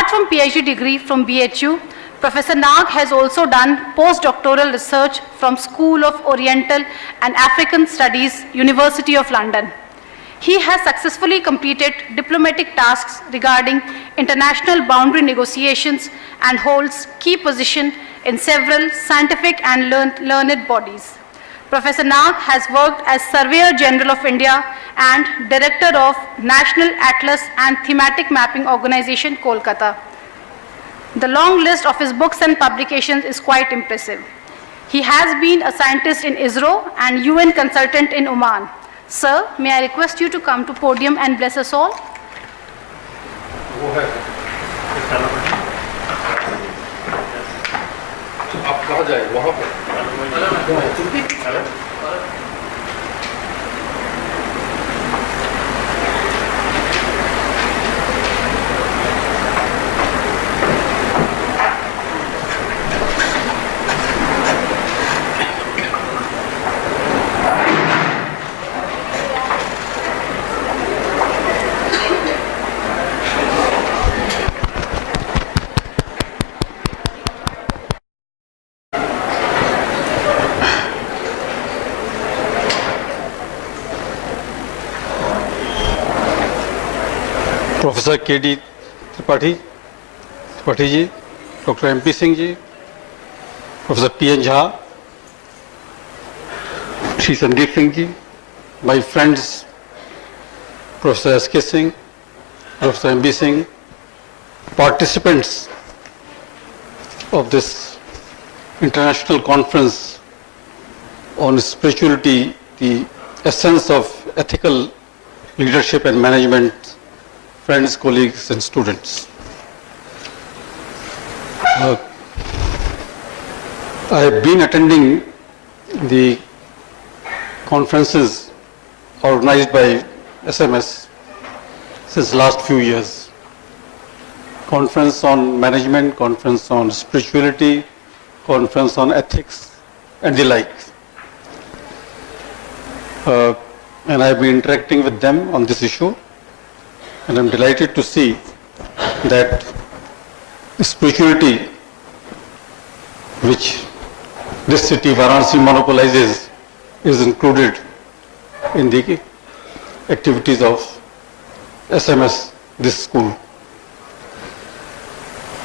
Apart from PhD degree from BHU, Professor Nag has also done postdoctoral research from School of Oriental and African Studies, University of London. He has successfully completed diplomatic tasks regarding international boundary negotiations and holds key position in several scientific and learned bodies. Professor Nag has worked as Surveyor General of India and Director of National Atlas and Thematic Mapping Organization, Kolkata. The long list of his books and publications is quite impressive. He has been a scientist in ISRO and UN consultant in Oman. Sir, may I request you to come to podium and bless us all? आप कहाँ जाए वहाँ पर professor KD. Tripathi ji, doctor M.P. Singh ji, professor P.N. Jha, Shri Sandeep Singh ji, my friends Professor S.K. Singh, Professor M.B. Singh, participants of this international conference on spirituality, the essence of ethical leadership and management, friends, colleagues and students. I have been attending the conferences organized by SMS since last few years. Conference on management, conference on spirituality, conference on ethics and the like. And I have been interacting with them on this issue. And I'm delighted to see that spirituality, which this city Varanasi monopolizes, is included in the activities of SMS, this school.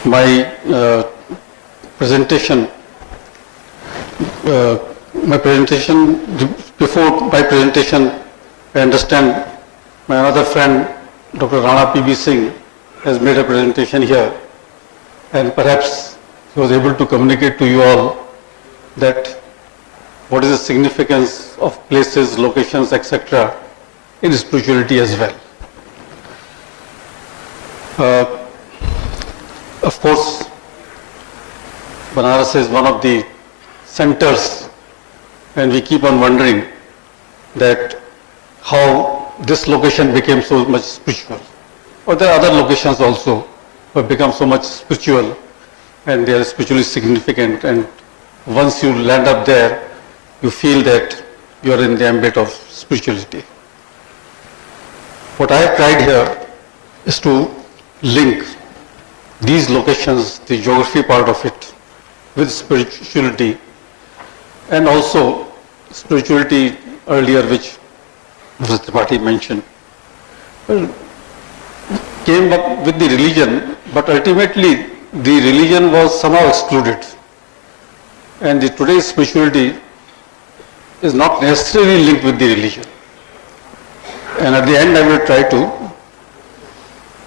My presentation, before my presentation, I understand my another friend, Dr. Rana P.B. Singh, has made a presentation here, and perhaps he was able to communicate to you all that what is the significance of places, locations, etc. in spirituality as well. Of course, Banaras is one of the centers, and we keep on wondering that how this location became so much spiritual. Or there are other locations also who have become so much spiritual, and they are spiritually significant, and once you land up there, you feel that you are in the ambit of spirituality. What I have tried here is to link these locations, the geography part of it, with spirituality, and also spirituality earlier, which Professor Tripathi mentioned, came up with the religion, but ultimately the religion was somehow excluded. And the today's spirituality is not necessarily linked with the religion. And at the end I will try to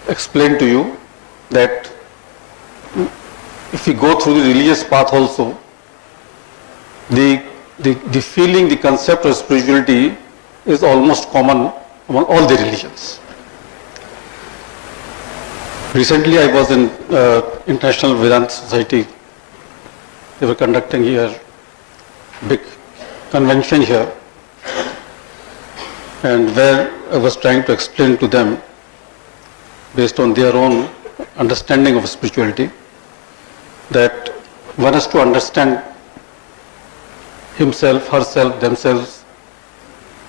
explain to you that if we go through the religious path also, the feeling, the concept of spirituality is almost common among all the religions. Recently I was in International Vedanta Society. They were conducting here big convention here, and where I was trying to explain to them, based on their own understanding of spirituality, that one has to understand himself, herself, themselves.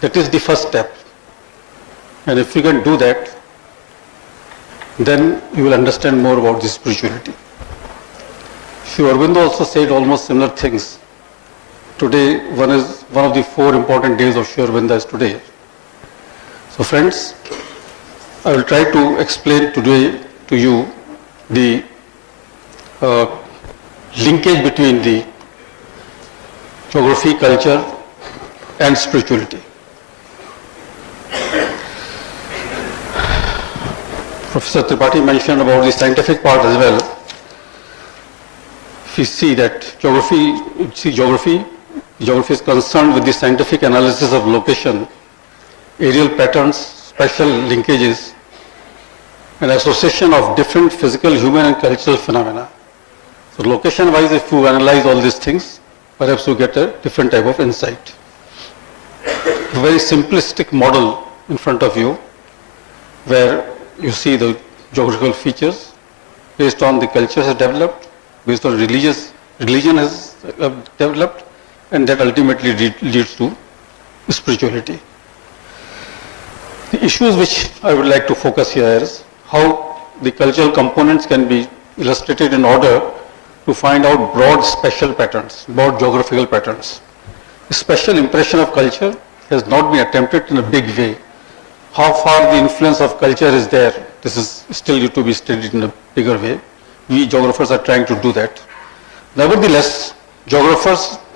That is the first step. And if we can do that, then you will understand more about the spirituality. Sri Aurobindo also said almost similar things. Today, one of the 4 important days of Sri Aurobindo is today. So friends, I will try to explain today to you the linkage between the geography, culture and spirituality. Professor Tripathi mentioned about the scientific part as well. If you see that geography is concerned with the scientific analysis of location, aerial patterns, spatial linkages, and association of different physical, human and cultural phenomena. So location-wise, if you analyze all these things, perhaps you get a different type of insight. A very simplistic model in front of you, where you see the geographical features based on the culture has developed, based on religion has developed, and that ultimately leads to spirituality. The issues which I would like to focus here is how the cultural components can be illustrated in order to find out broad spatial patterns, broad geographical patterns. A special impression of culture has not been attempted in a big way. How far the influence of culture is there, this is still yet to be studied in a bigger way. We geographers are trying to do that. Nevertheless,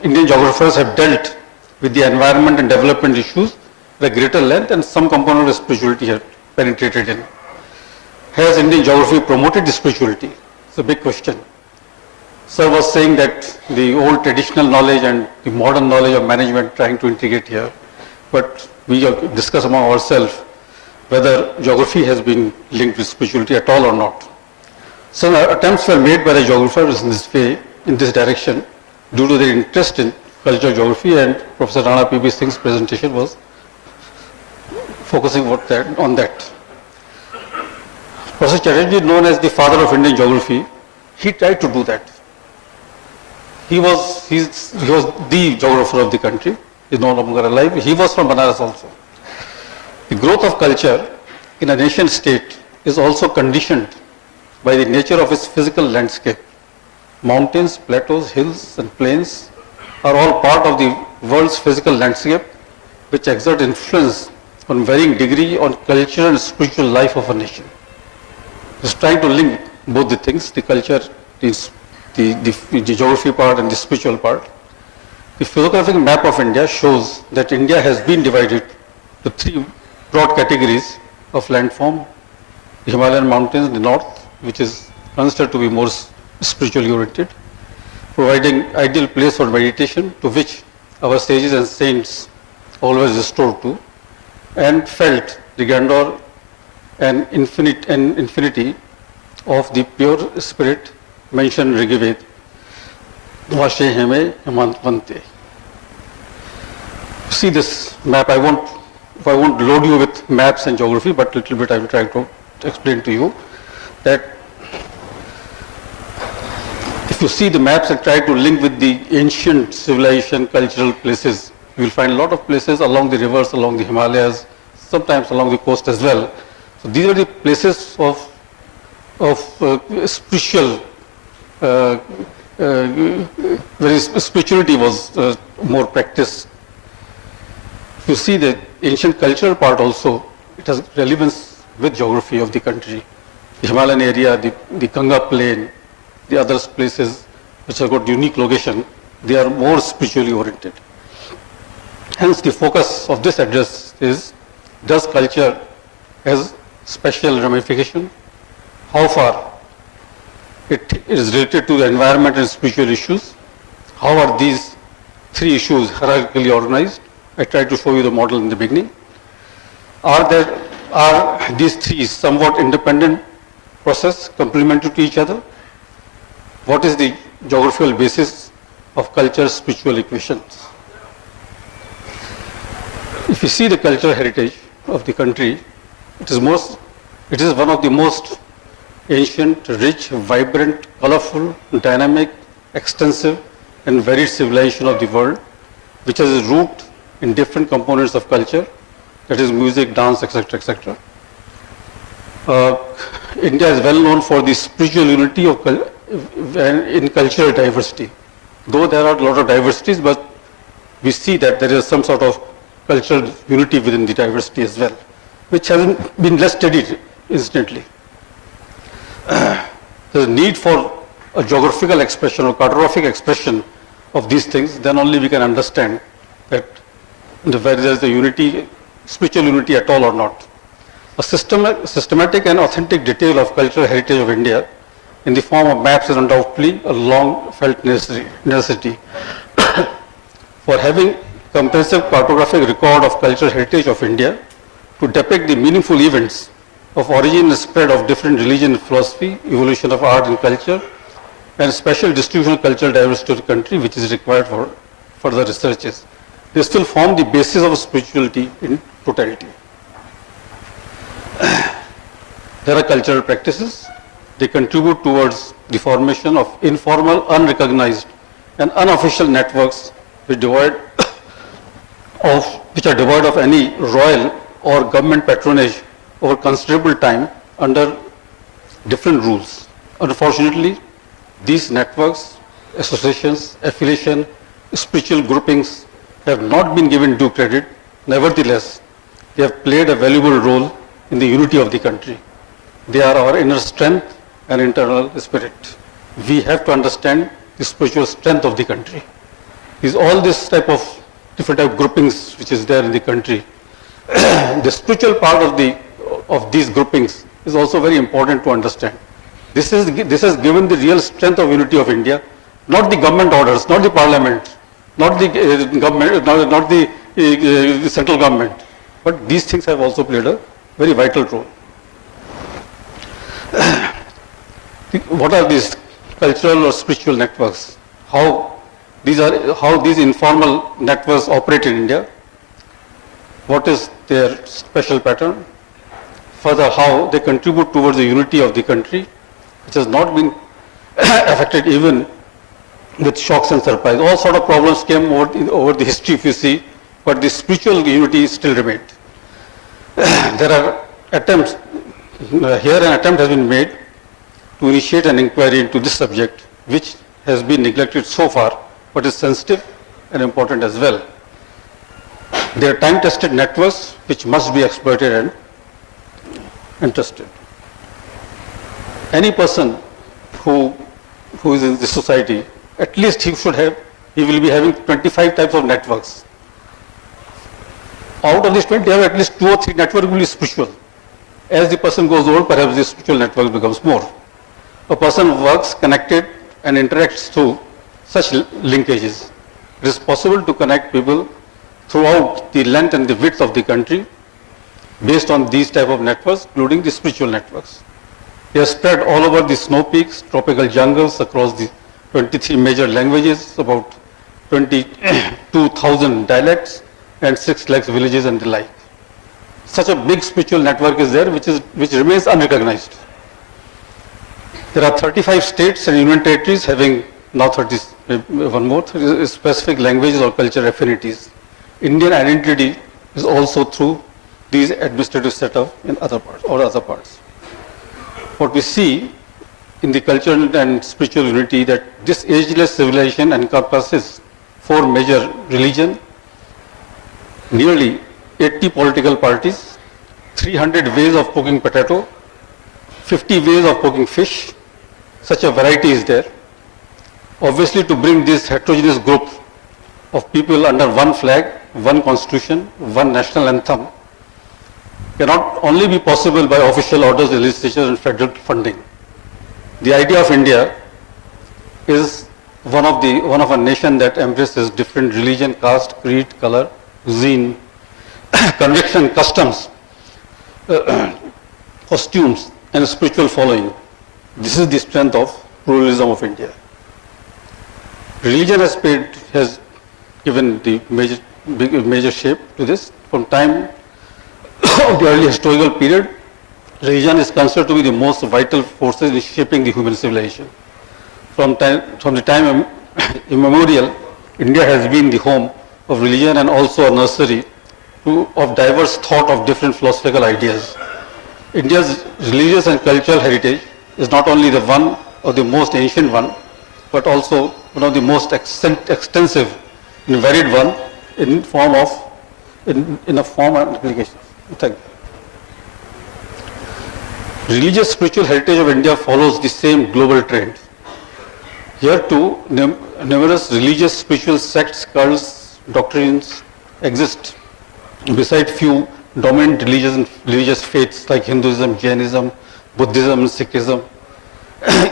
Indian geographers have dealt with the environment and development issues at a greater length, and some component of spirituality have penetrated in. Has Indian geography promoted the spirituality? It's a big question. Sir was saying that the old traditional knowledge and the modern knowledge of management trying to integrate here, but we discuss among ourselves whether geography has been linked with spirituality at all or not. Some attempts were made by the geographers in this way, in this direction, due to their interest in cultural geography, and Professor Rana P.B. Singh's presentation was focusing on that. Professor Chatterjee, known as the father of Indian geography, he tried to do that. He was the geographer of the country. He is no longer alive. He was from Banaras also. The growth of culture in a nation state is also conditioned by the nature of its physical landscape. Mountains, plateaus, hills and plains are all part of the world's physical landscape, which exert influence on varying degree on cultural and spiritual life of a nation. Just trying to link both the things, the culture, the geography part and the spiritual part. The photographic map of India shows that India has been divided to 3 broad categories of landform: the Himalayan mountains in the north, which is considered to be more spiritually oriented, providing ideal place for meditation, to which our sages and saints always restored to, and felt the grandeur and infinity of the pure spirit mentioned in Rigveda. Vashe heme hemantavante. See this map. I won't load you with maps and geography, but little bit I will try to explain to you that if you see the maps and try to link with the ancient civilization, cultural places, you will find a lot of places along the rivers, along the Himalayas, sometimes along the coast as well. So these are the places of spiritual, where spirituality was more practiced. If you see the ancient cultural part also, it has relevance with geography of the country. The Himalayan area, the Ganga plain, the other places which have got unique location, they are more spiritually oriented. Hence the focus of this address is, does culture has special ramification? How far it is related to the environment and spiritual issues? How are these 3 issues hierarchically organized? I tried to show you the model in the beginning. Are these 3 somewhat independent process, complementary to each other? What is the geographical basis of culture spiritual equations? If you see the cultural heritage of the country, it is one of the most ancient, rich, vibrant, colorful, dynamic, extensive and varied civilization of the world, which has its root in different components of culture, that is music, dance, etc., etc. India is well known for the spiritual unity of in cultural diversity. Though there are a lot of diversities, but we see that there is some sort of cultural unity within the diversity as well, which hasn't been less studied incidentally. There's a need for a geographical expression or cartographic expression of these things, then only we can understand that whether there is a unity, spiritual unity at all or not. A systematic and authentic detail of cultural heritage of India in the form of maps is undoubtedly a long felt necessity. For having comprehensive cartographic record of cultural heritage of India to depict the meaningful events of origin and spread of different religion and philosophy, evolution of art and culture, and special distribution of cultural diversity of the country, which is required for further researches. They still form the basis of spirituality in totality. There are cultural practices. They contribute towards the formation of informal, unrecognized, and unofficial networks which are devoid of any royal or government patronage over considerable time under different rules. Unfortunately, these networks, associations, affiliation, spiritual groupings have not been given due credit. Nevertheless, they have played a valuable role in the unity of the country. They are our inner strength and internal spirit. We have to understand the spiritual strength of the country. Is all this type of different type of groupings which is there in the country. The spiritual part of these groupings is also very important to understand. This has given the real strength of unity of India, not the government orders, not the parliament, not the government, not the central government, but these things have also played a very vital role. What are these cultural or spiritual networks? How these informal networks operate in India? What is their special pattern? Further, how they contribute towards the unity of the country, which has not been affected even with shocks and surprise. All sort of problems came over the history, if you see, but the spiritual unity still remained. There are attempts, here an attempt has been made to initiate an inquiry into this subject, which has been neglected so far, but is sensitive and important as well. They are time-tested networks which must be exploited and trusted. Any person who is in this society, at least he will be having 25 types of networks. Out of these 20, have at least 2 or 3 networks will be spiritual. As the person goes old, perhaps the spiritual network becomes more. A person works connected and interacts through such linkages. It is possible to connect people throughout the length and the width of the country based on these type of networks, including the spiritual networks. They are spread all over the snow peaks, tropical jungles, across the 23 major languages, about 22,000 dialects, and 6 lakhs villages and the like. Such a big spiritual network is there, which remains unrecognized. There are 35 states and union territories having now 31 more specific languages or cultural affinities. Indian identity is also through these administrative setup in other parts. What we see in the cultural and spiritual unity that this ageless civilization encompasses 4 major religions, nearly 80 political parties, 300 ways of cooking potato, 50 ways of cooking fish. Such a variety is there. Obviously, to bring this heterogeneous group of people under one flag, one constitution, one national anthem cannot only be possible by official orders, legislation and federal funding. The idea of India is one of a nation that embraces different religion, caste, creed, color, cuisine, conviction, customs, costumes and spiritual following. This is the strength of pluralism of India. Religion has given the major shape to this. From time of the early historical period, religion is considered to be the most vital forces in shaping the human civilization. From the time immemorial, India has been the home of religion and also a nursery of diverse thought of different philosophical ideas. India's religious and cultural heritage is not only the one or the most ancient one, but also one of the most extensive and varied one in a form and application. Thank you. Religious spiritual heritage of India follows the same global trend. Here too, numerous religious spiritual sects, cults, doctrines exist, beside few dominant religious faiths like Hinduism, Jainism, Buddhism, and Sikhism.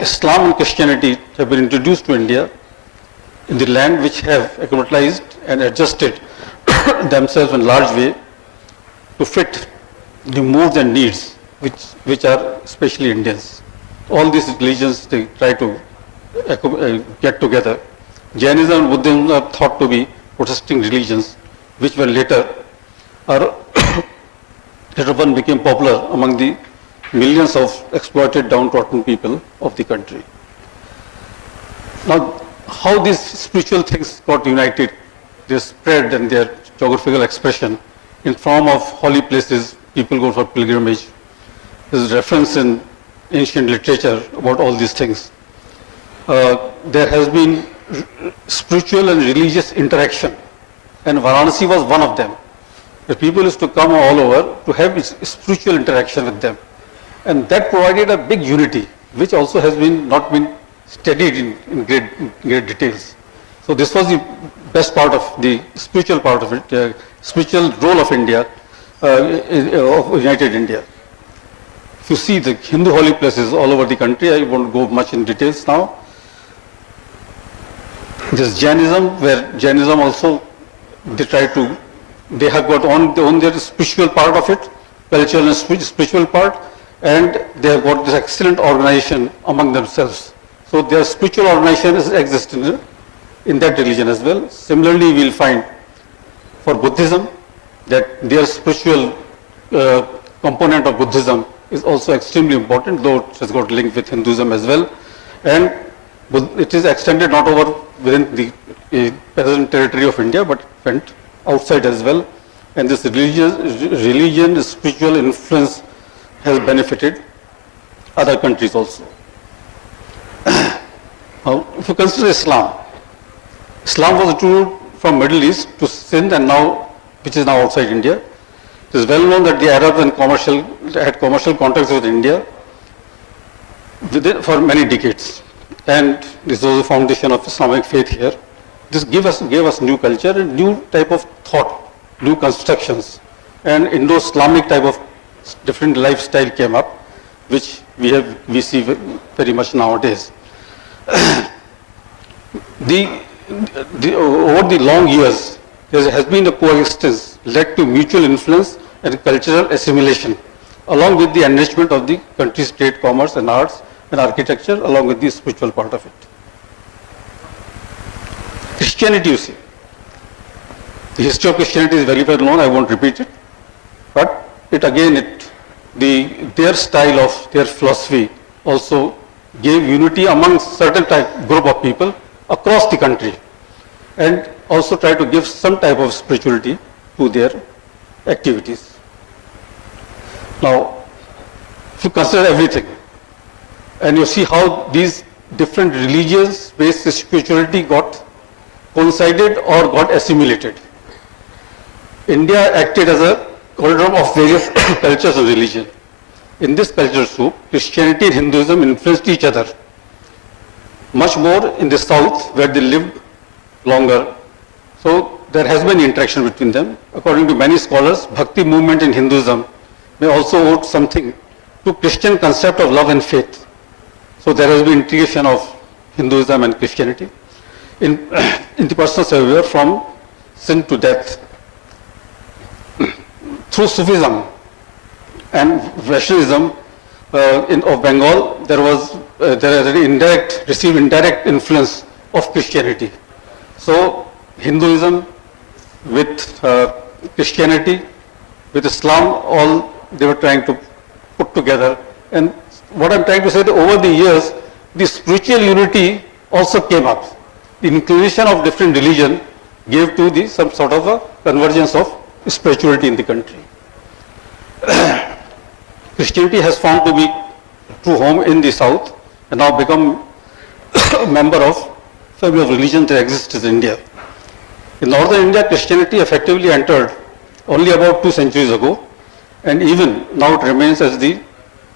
Islam and Christianity have been introduced to India in the land which have acclimatized and adjusted themselves in large way to fit the moods and needs which are especially Indians. All these religions, they try to get together. Jainism and Buddhism are thought to be protesting religions, which were later became popular among the millions of exploited, downtrodden people of the country. Now, how these spiritual things got united, they spread and their geographical expression in form of holy places, people go for pilgrimage. There is reference in ancient literature about all these things. There has been spiritual and religious interaction, and Varanasi was one of them. The people used to come all over to have spiritual interaction with them, and that provided a big unity, which also has not been studied in great details. So this was the best part of the spiritual part of it, spiritual role of India, of United India. If you see the Hindu holy places all over the country, I won't go much in details now. There's Jainism, where Jainism also, they have got on their spiritual part of it, cultural and spiritual part, and they have got this excellent organization among themselves. So their spiritual organization exists in that religion as well. Similarly, we will find for Buddhism that their spiritual component of Buddhism is also extremely important, though it has got linked with Hinduism as well. And it is extended not over within the present territory of India, but went outside as well. And this religion, spiritual influence has benefited other countries also. Now, if you consider Islam was introduced from Middle East to Sindh, and now, which is now outside India. It is well known that the Arabs had commercial contacts with India for many decades, and this was the foundation of Islamic faith here. This gave us new culture and new type of thought, new constructions, and Indo-Islamic type of different lifestyle came up, which we see very much nowadays. Over the long years, there has been a coexistence led to mutual influence and cultural assimilation, along with the enrichment of the country's trade, commerce, and arts and architecture, along with the spiritual part of it. Christianity, you see, the history of Christianity is very well known. I won't repeat it, but their style of their philosophy also gave unity among certain group of people across the country, and also try to give some type of spirituality to their activities. Now, if you consider everything, and you see how these different religious-based spirituality got coincided or got assimilated. India acted as a cauldron of various cultures of religion. In this culture soup, Christianity and Hinduism influenced each other, much more in the south where they lived longer. So there has been interaction between them. According to many scholars, Bhakti movement in Hinduism may also owe something to Christian concept of love and faith. So there has been integration of Hinduism and Christianity in the personal survey from sin to death. Through Sufism and Vaishnavism of Bengal, there is received indirect influence of Christianity. So Hinduism with Christianity, with Islam, all they were trying to put together. And what I'm trying to say, that over the years, the spiritual unity also came up. The inclusion of different religion gave to some sort of a convergence of spirituality in the country. Christianity has found to be true home in the south and now become a member of family of religions that exists in India. In northern India, Christianity effectively entered only about 2 centuries ago, and even now it remains as the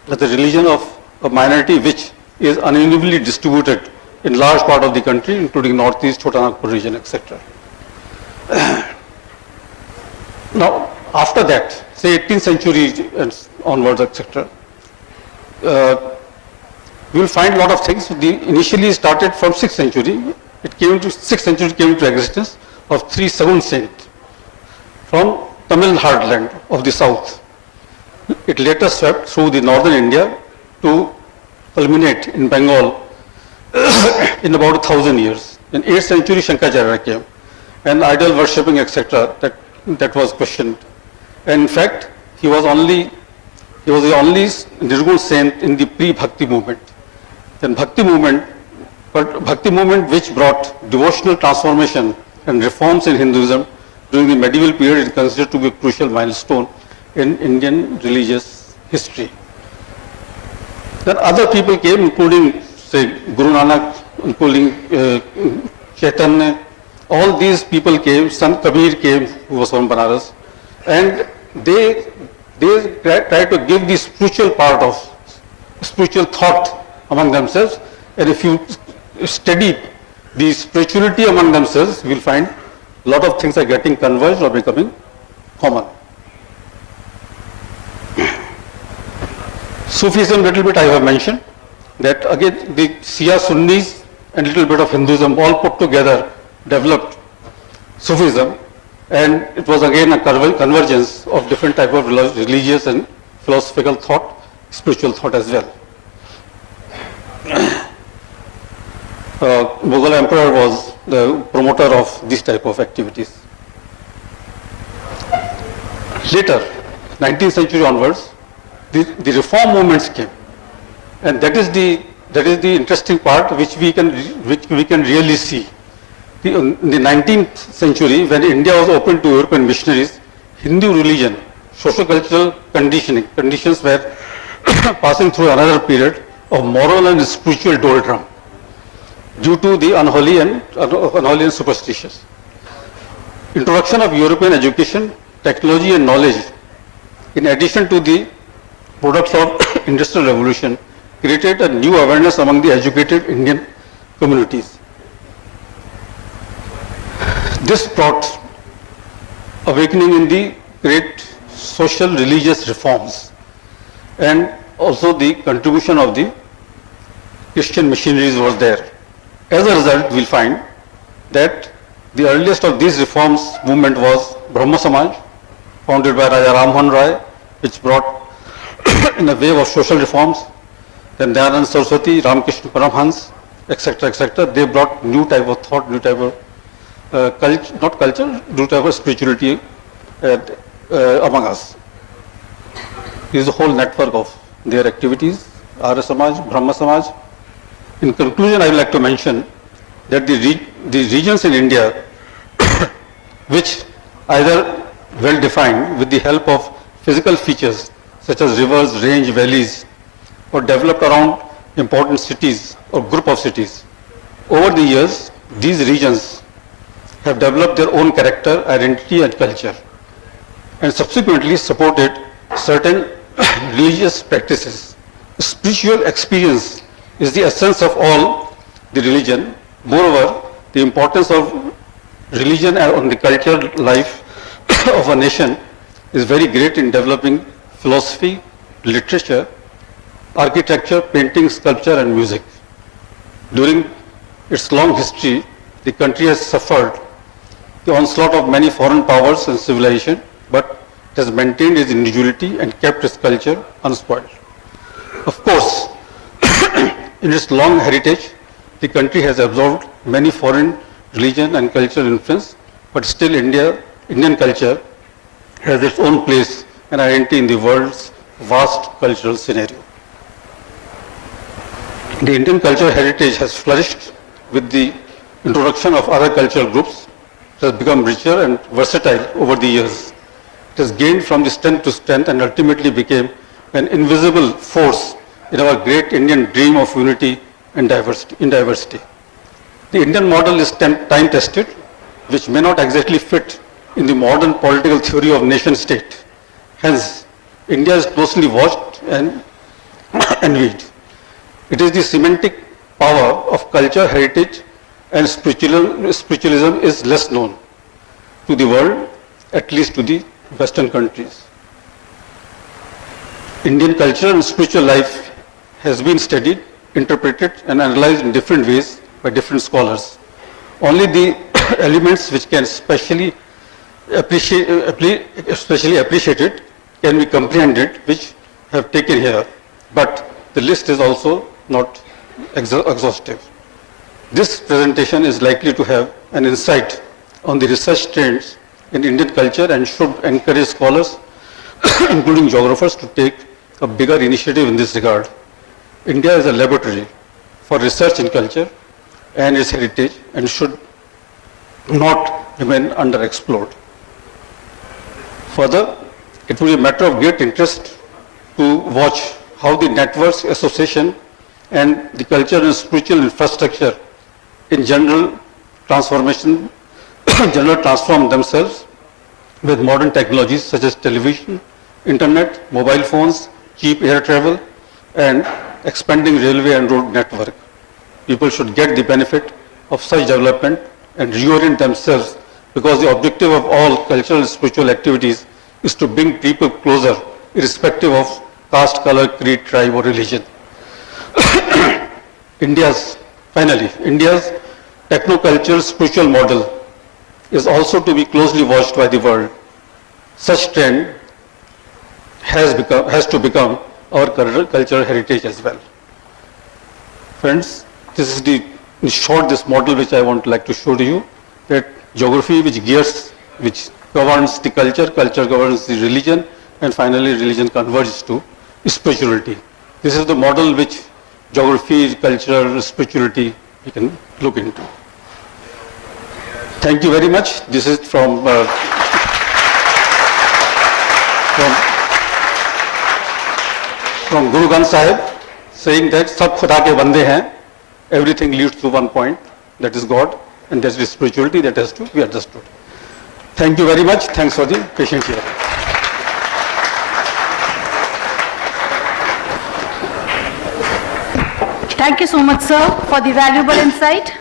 religion of a minority which is unevenly distributed in large part of the country, including northeast, Chota Nagpur region, etc. Now, after that, say 18th century and onwards, etc., we will find a lot of things. Initially started from 6th century. It came to 6th century came into existence of 3 seven saints from Tamil heartland of the south. It later swept through the northern India to culminate in Bengal in about 1,000 years. In 8th century, Shankaracharya came, and idol worshipping, etc., that was questioned. And in fact, he was the only Nirgun saint in the pre-Bhakti movement. Then Bhakti movement which brought devotional transformation and reforms in Hinduism during the medieval period is considered to be a crucial milestone in Indian religious history. Then other people came, including, say, Guru Nanak, including Chaitanya. All these people came. Sant Kabir came, who was from Banaras, and they tried to give the spiritual part of spiritual thought among themselves. And if you study the spirituality among themselves, you will find a lot of things are getting converged or becoming common. Sufism, little bit I have mentioned, that again the Shia Sunnis and little bit of Hinduism all put together developed Sufism, and it was again a convergence of different type of religious and philosophical thought, spiritual thought as well. Mughal emperor was the promoter of this type of activities. Later, 19th century onwards, the reform movements came, and that is the interesting part which we can really see. In the 19th century, when India was open to European missionaries, Hindu religion, socio-cultural conditions were passing through another period of moral and spiritual doldrum due to the unholy and superstitious. Introduction of European education, technology and knowledge, in addition to the products of Industrial Revolution, created a new awareness among the educated Indian communities. This brought awakening in the great social religious reforms, and also the contribution of the Christian missionaries was there. As a result, we will find that the earliest of these reforms movement was Brahma Samaj, founded by Raja Ram Rai, which brought in a wave of social reforms. Then Dayanand Saraswati, Ramakrishna Paramhans, etc., etc. They brought new type of thought, new type of new type of spirituality among us. This is a whole network of their activities, Arya Samaj, Brahma Samaj. In conclusion, I would like to mention that the regions in India which either well defined with the help of physical features such as rivers, range, valleys, or developed around important cities or group of cities. Over the years, these regions have developed their own character, identity and culture, and subsequently supported certain religious practices. Spiritual experience is the essence of all the religion. Moreover, the importance of religion on the cultural life of a nation is very great in developing philosophy, literature, architecture, painting, sculpture and music. During its long history, the country has suffered the onslaught of many foreign powers and civilization, but it has maintained its individuality and kept its culture unspoiled. Of course, in its long heritage, the country has absorbed many foreign religion and cultural influence, but still Indian culture has its own place and identity in the world's vast cultural scenario. The Indian cultural heritage has flourished with the introduction of other cultural groups. It has become richer and versatile over the years. It has gained from the strength to strength and ultimately became an invisible force in our great Indian dream of unity and diversity. The Indian model is time-tested, which may not exactly fit in the modern political theory of nation-state. Hence, India is closely watched and envied. It is the semantic power of culture, heritage, and spiritualism is less known to the world, at least to the Western countries. Indian culture and spiritual life has been studied, interpreted, and analyzed in different ways by different scholars. Only the elements which can especially appreciated can be comprehended, which have taken here. But the list is also not exhaustive. This presentation is likely to have an insight on the research trends in Indian culture and should encourage scholars, including geographers, to take a bigger initiative in this regard. India is a laboratory for research in culture and its heritage and should not remain underexplored. Further, it will be a matter of great interest to watch how the networks, association, and the cultural and spiritual infrastructure in general transform themselves with modern technologies such as television, internet, mobile phones, cheap air travel, and expanding railway and road network. People should get the benefit of such development and reorient themselves, because the objective of all cultural and spiritual activities is to bring people closer, irrespective of caste, color, creed, tribe, or religion. India's techno-cultural spiritual model is also to be closely watched by the world. Such trend has to become our cultural heritage as well. Friends, this is in short this model which I would like to show to you, that geography which governs the culture, culture governs the religion, and finally religion converges to spirituality. This is the model which geography, culture, spirituality we can look into. Thank you very much. This is from Guru Granth Sahib, saying that sab khuda ke bande hain, everything leads to one point, that is God, and that is spirituality that has to be understood. Thank you very much. Thanks for the patience here. Thank you so much, sir, for the valuable insight.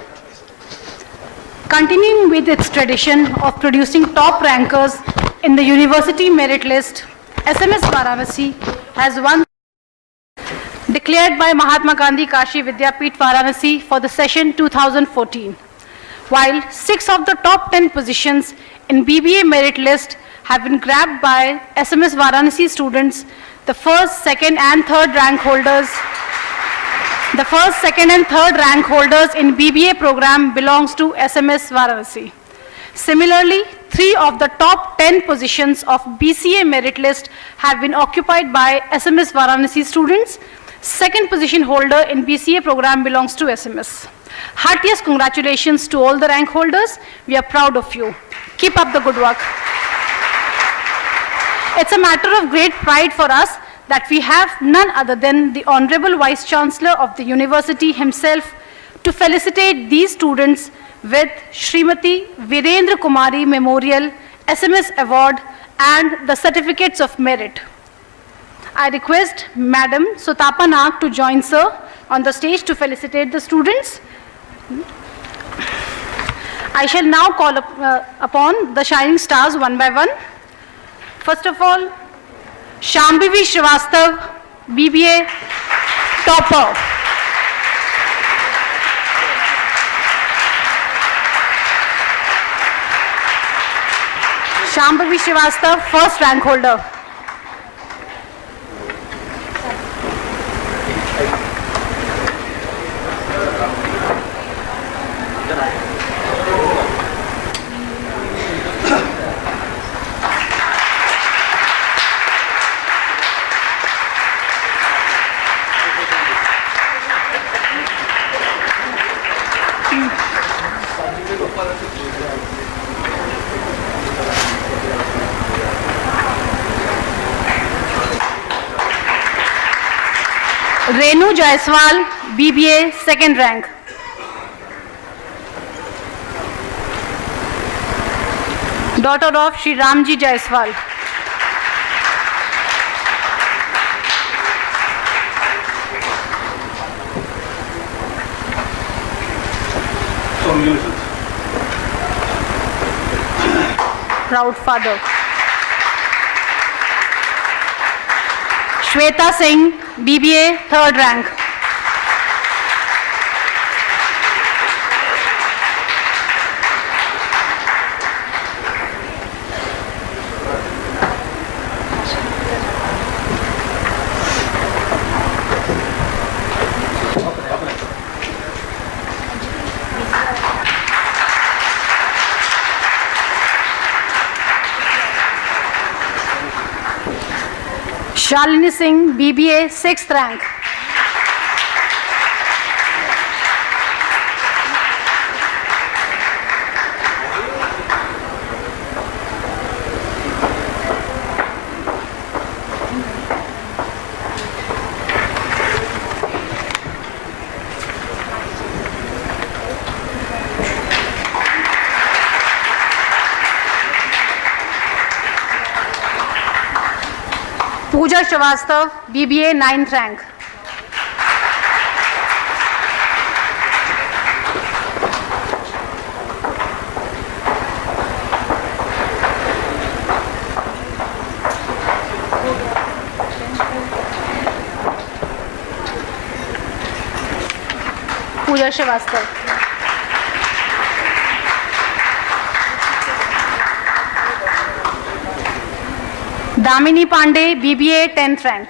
Continuing with its tradition of producing top rankers in the university merit list, SMS Varanasi has won declared by Mahatma Gandhi Kashi Vidyapeeth Varanasi for the session 2014. While 6 of the top 10 positions in BBA merit list have been grabbed by SMS Varanasi students, the first, second and third rank holders in BBA program belongs to SMS Varanasi. Similarly, 3 of the top 10 positions of BCA merit list have been occupied by SMS Varanasi students. Second position holder in BCA program belongs to SMS. Heartiest congratulations to all the rank holders. We are proud of you. Keep up the good work. It's a matter of great pride for us that we have none other than the Honorable Vice Chancellor of the University himself to felicitate these students with Srimati Virendra Kumari Memorial SMS Award and the Certificates of Merit. I request Madam Sutapa Nag to join Sir on the stage to felicitate the students. I shall now call upon the shining stars one by one. First of all, Shambhavi Srivastav, BBA topper. Shambhavi Srivastav, first rank holder. Renu Jaiswal, BBA, second rank. Daughter of Shri Ramji Jaiswal. Proud father. Shweta Singh, BBA, third rank. Shalini Singh, BBA, sixth rank. Pooja Srivastav, BBA, ninth rank. Pooja Srivastav. Damini Pandey, BBA, 10th rank.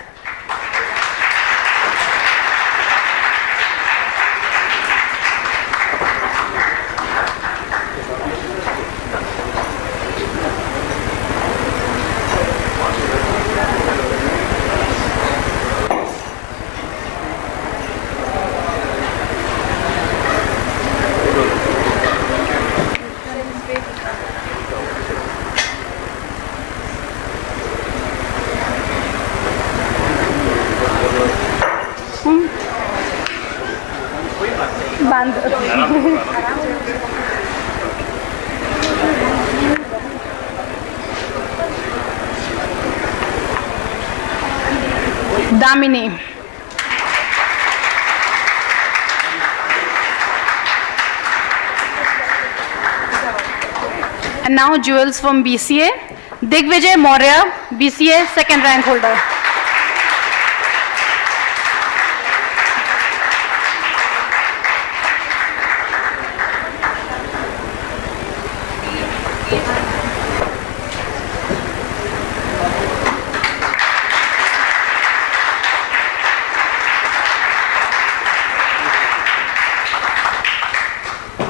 बांध Damini and now jewels from BCA. Digvijay Maurya, BCA, second rank holder.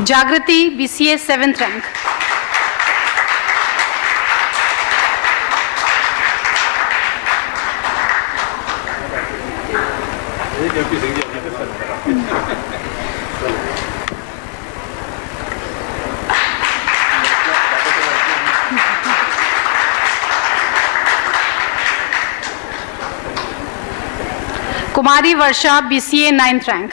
Jagrati, BCA, 7th rank. Kumari Varsha, BCA, 9th rank.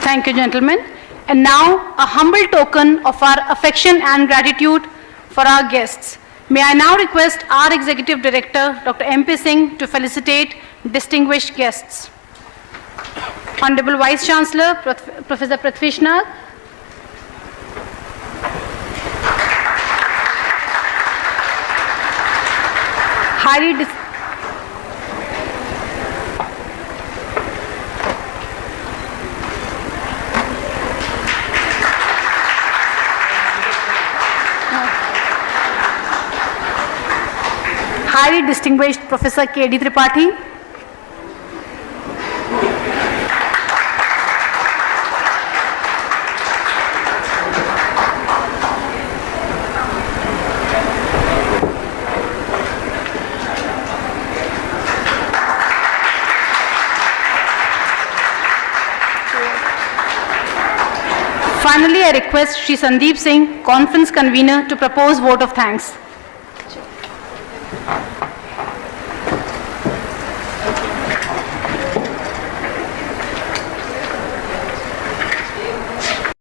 Thank you, gentlemen. And now, a humble token of our affection and gratitude for our guests. May I now request our Executive Director, Dr. M.P. Singh, to felicitate distinguished guests. Honorable Vice Chancellor, Professor Prithvish Nag. Highly distinguished Professor K.D. Tripathi. Finally, I request Shri Sandeep Singh, conference convener, to propose vote of thanks.